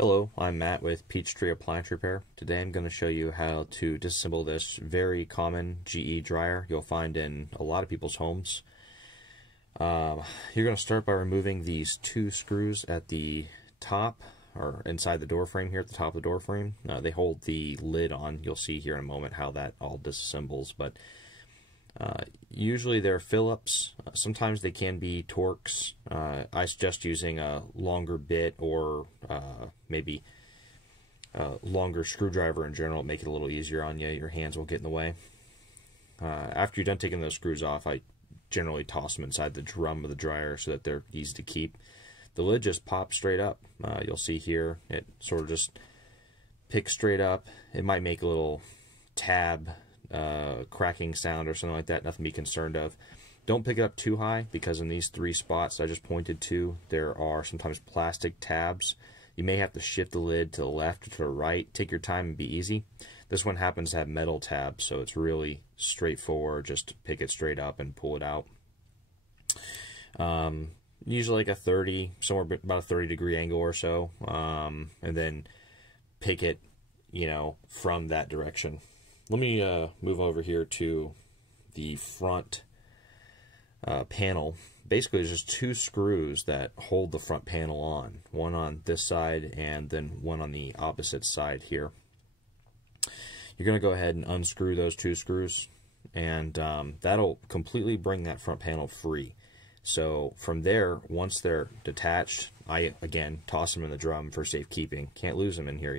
Hello, I'm Matt with Peachtree Appliance Repair. Today I'm going to show you how to disassemble this very common GE dryer you'll find in a lot of people's homes. You're going to start by removing these two screws at the top, or inside the door frame here at the top of the door frame. They hold the lid on. You'll see here in a moment how that all disassembles, but usually they're Phillips. Sometimes they can be Torx. I suggest using a longer bit or maybe a longer screwdriver in general. Make it a little easier on you. Your hands won't get in the way. After you're done taking those screws off, I generally toss them inside the drum of the dryer so that they're easy to keep. The lid just pops straight up. You'll see here it sort of just picks straight up. It might make a little tab cracking sound or something like that. Nothing to be concerned of. Don't pick it up too high, because in these three spots I just pointed to, there are sometimes plastic tabs. You may have to shift the lid to the left or to the right. Take your time and be easy. This one happens to have metal tabs, so it's really straightforward. Just pick it straight up and pull it out. Usually like a 30, somewhere about a 30-degree angle or so, and then pick it, from that direction. Let me move over here to the front panel. Basically, there's just two screws that hold the front panel on. One on this side and then one on the opposite side here. You're going to go ahead and unscrew those two screws, and that'll completely bring that front panel free. So from there, once they're detached, I, again, toss them in the drum for safekeeping. Can't lose them in here,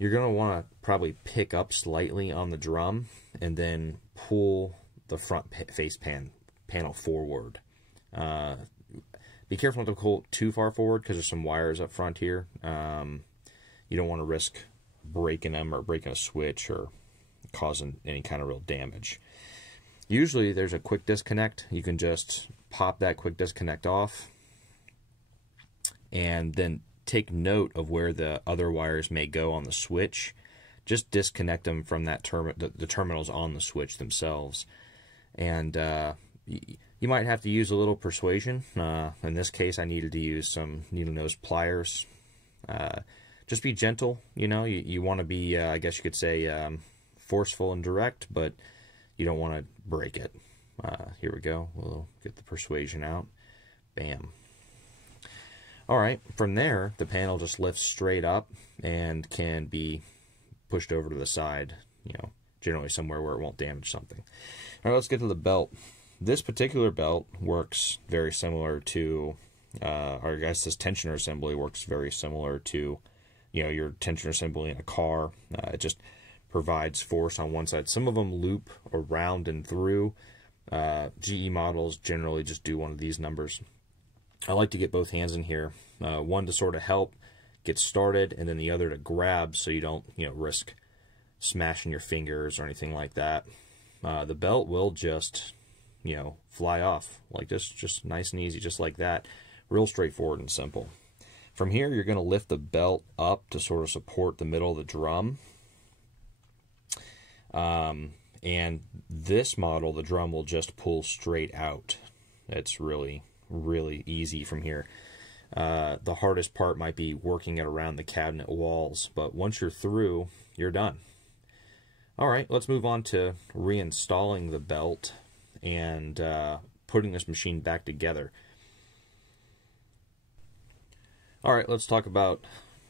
You're going to want to probably pick up slightly on the drum and then pull the front face panel forward. Be careful not to pull too far forward, because there's some wires up front here. You don't want to risk breaking them or breaking a switch or causing any kind of real damage. Usually there's a quick disconnect. You can just pop that quick disconnect off and then take note of where the other wires may go on the switch. Just disconnect them from that the terminals on the switch themselves. And you might have to use a little persuasion. In this case, I needed to use some needle nose pliers. Just be gentle. You want to be, I guess you could say, forceful and direct, but you don't want to break it. Here we go. We'll get the persuasion out. Bam. Alright, from there, the panel just lifts straight up and can be pushed over to the side, generally somewhere where it won't damage something. Alright, let's get to the belt. This particular belt works very similar to, or I guess this tensioner assembly works very similar to, your tensioner assembly in a car. It just provides force on one side. Some of them loop around and through. GE models generally just do one of these numbers. I like to get both hands in here, one to sort of help get started, and then the other to grab so you don't, risk smashing your fingers or anything like that. The belt will just, fly off like this, just nice and easy, just like that. Real straightforward and simple. From here, you're going to lift the belt up to sort of support the middle of the drum. And this model, the drum will just pull straight out. It's really easy from here. The hardest part might be working it around the cabinet walls, but once you're through, you're done. Alright, let's move on to reinstalling the belt and putting this machine back together. Alright, let's talk about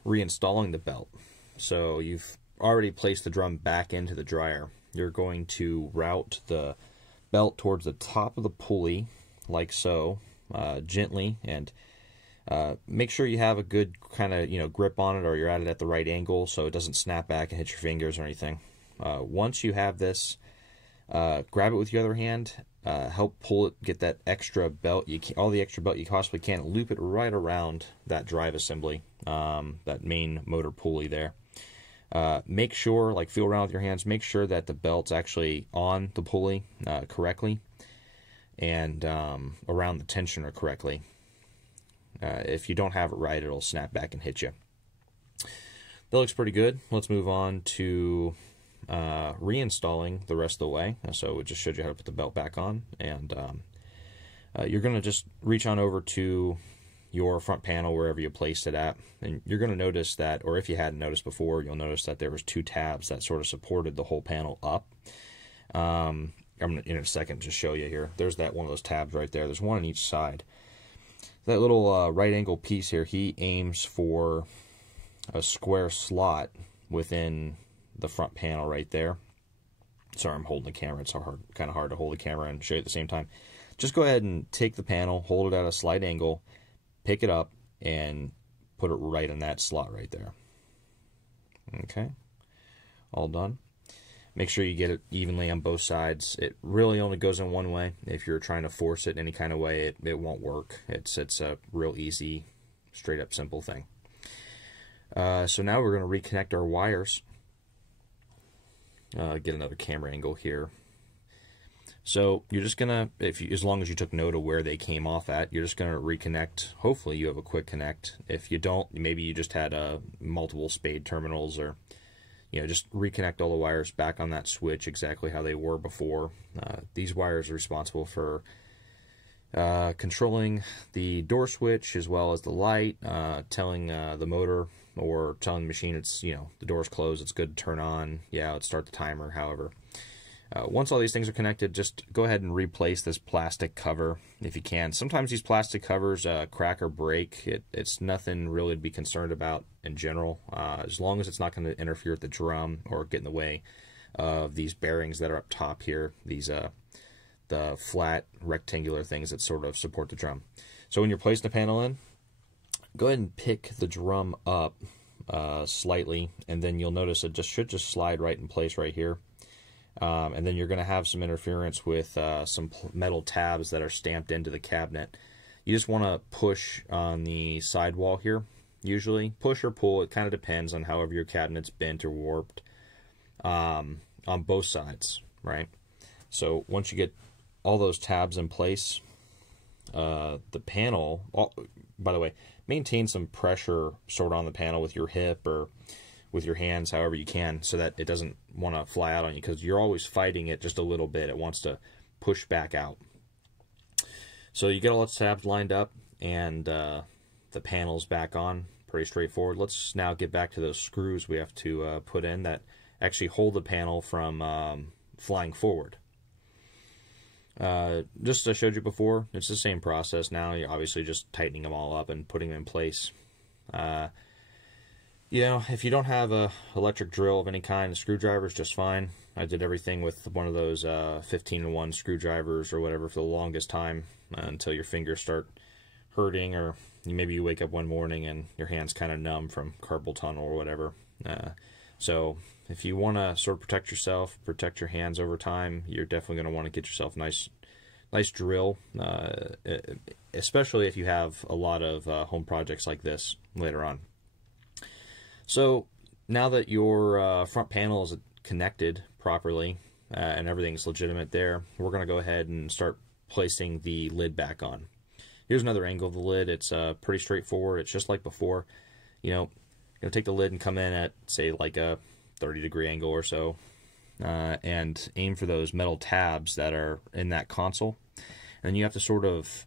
reinstalling the belt. So you've already placed the drum back into the dryer. You're going to route the belt towards the top of the pulley, like so. Gently, and make sure you have a good kind of grip on it, or you're at it at the right angle so it doesn't snap back and hit your fingers or anything. Once you have this, grab it with your other hand, help pull it, get that extra belt, all the extra belt you possibly can, loop it right around that drive assembly, that main motor pulley there. Make sure, feel around with your hands, make sure that the belt's actually on the pulley correctly, and around the tensioner correctly. If you don't have it right, it'll snap back and hit you. That looks pretty good. Let's move on to reinstalling the rest of the way. So we just showed you how to put the belt back on, and you're going to just reach on over to your front panel wherever you placed it at, and you're going to notice that, or if you hadn't noticed before, you'll notice that there was 2 tabs that sort of supported the whole panel up. I'm going to, in a second, just show you here. There's that one of those tabs right there. There's one on each side. That little right angle piece here, he aims for a square slot within the front panel right there. Sorry, I'm holding the camera. It's kind of hard to hold the camera and show you at the same time. Just go ahead and take the panel, hold it at a slight angle, pick it up, and put it right in that slot right there. Okay, all done. Make sure you get it evenly on both sides. It really only goes in one way. If you're trying to force it any kind of way, it won't work. It's a real easy, straight up simple thing. So now we're going to reconnect our wires. Get another camera angle here. So you're just gonna, as long as you took note of where they came off at, you're just gonna reconnect. Hopefully you have a quick connect. If you don't, maybe you just had multiple spade terminals, or just reconnect all the wires back on that switch exactly how they were before. These wires are responsible for controlling the door switch as well as the light, telling the motor or telling the machine it's the door's closed, it's good to turn on. Yeah, let's start the timer. However, once all these things are connected, just go ahead and replace this plastic cover if you can. Sometimes these plastic covers crack or break. It's nothing really to be concerned about in general, as long as it's not going to interfere with the drum or get in the way of these bearings that are up top here, these the flat rectangular things that sort of support the drum. So when you're placing the panel in, go ahead and pick the drum up slightly, and then you'll notice it should just slide right in place right here. And then you're going to have some interference with some metal tabs that are stamped into the cabinet. You just want to push on the sidewall here, usually. Push or pull, it kind of depends on however your cabinet's bent or warped on both sides, right? So once you get all those tabs in place, the panel, by the way, maintain some pressure sort of on the panel with your hip or with your hands, however you can, so that it doesn't want to fly out on you, because you're always fighting it just a little bit. It wants to push back out. So you get all the tabs lined up, and the panel's back on. Pretty straightforward. Let's now get back to those screws we have to put in that actually hold the panel from flying forward. Just as I showed you before, it's the same process now. You're obviously just tightening them all up and putting them in place. If you don't have a electric drill of any kind, a screwdriver is just fine. I did everything with one of those 15-in-1 screwdrivers or whatever for the longest time, until your fingers start hurting, or maybe you wake up one morning and your hand's kind of numb from carpal tunnel or whatever. So if you want to sort of protect yourself, protect your hands over time, you're definitely going to want to get yourself a nice drill, especially if you have a lot of home projects like this later on. So now that your front panel is connected properly and everything's legitimate there, we're going to go ahead and start placing the lid back on. Here's another angle of the lid. It's pretty straightforward. It's just like before. Take the lid and come in at, say, like a 30-degree angle or so, and aim for those metal tabs that are in that console. And you have to sort of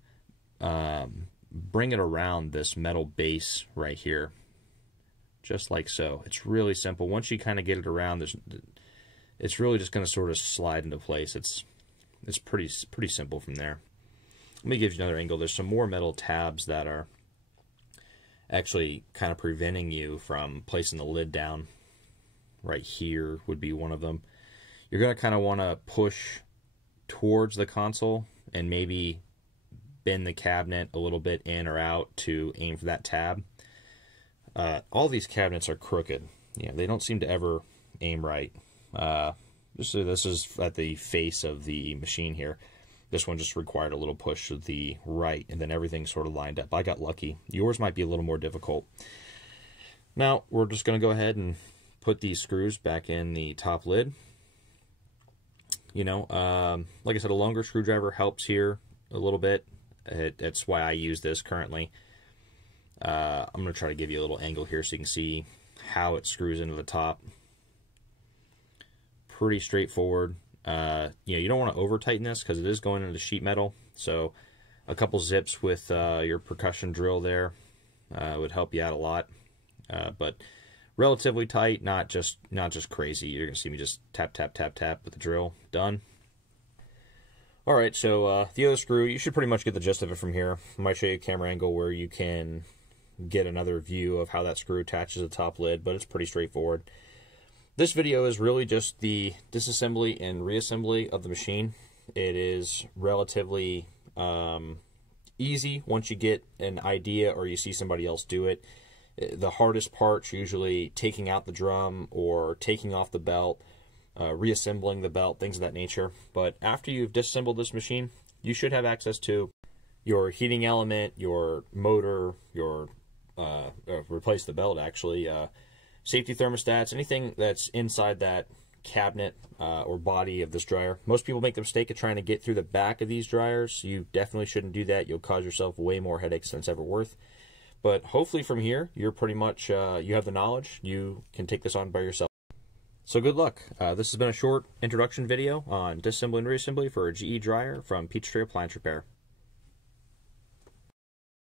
bring it around this metal base right here, just like so. It's really simple. Once you kind of get it around, it's really just going to sort of slide into place. It's pretty simple from there. Let me give you another angle. There's some more metal tabs that are actually kind of preventing you from placing the lid down. Right here would be one of them. You're going to kind of want to push towards the console and maybe bend the cabinet a little bit in or out to aim for that tab. All these cabinets are crooked. They don't seem to ever aim right. This is at the face of the machine here. This one just required a little push to the right, and then everything sort of lined up. I got lucky. Yours might be a little more difficult. Now, we're just going to go ahead and put these screws back in the top lid. Like I said, a longer screwdriver helps here a little bit. That's why I use this currently. I'm going to try to give you a little angle here so you can see how it screws into the top. Pretty straightforward. You don't want to over tighten this because it is going into sheet metal. So a couple zips with your percussion drill there would help you out a lot. But relatively tight, not just crazy. You're gonna see me just tap tap tap tap with the drill. Done. All right, so the other screw, you should pretty much get the gist of it from here. I might show you a camera angle where you can get another view of how that screw attaches to the top lid, but it's pretty straightforward. This video is really just the disassembly and reassembly of the machine. It is relatively easy once you get an idea or you see somebody else do it. The hardest part's usually taking out the drum or taking off the belt, reassembling the belt, things of that nature. But after you've disassembled this machine, you should have access to your heating element, your motor, your replace the belt actually, safety thermostats, anything that's inside that cabinet or body of this dryer. Most people make the mistake of trying to get through the back of these dryers. You definitely shouldn't do that. You'll cause yourself way more headaches than it's ever worth. But hopefully from here, you're pretty much, you have the knowledge. You can take this on by yourself. So good luck. This has been a short introduction video on disassembly and reassembly for a GE dryer from Peachtree Appliance Repair.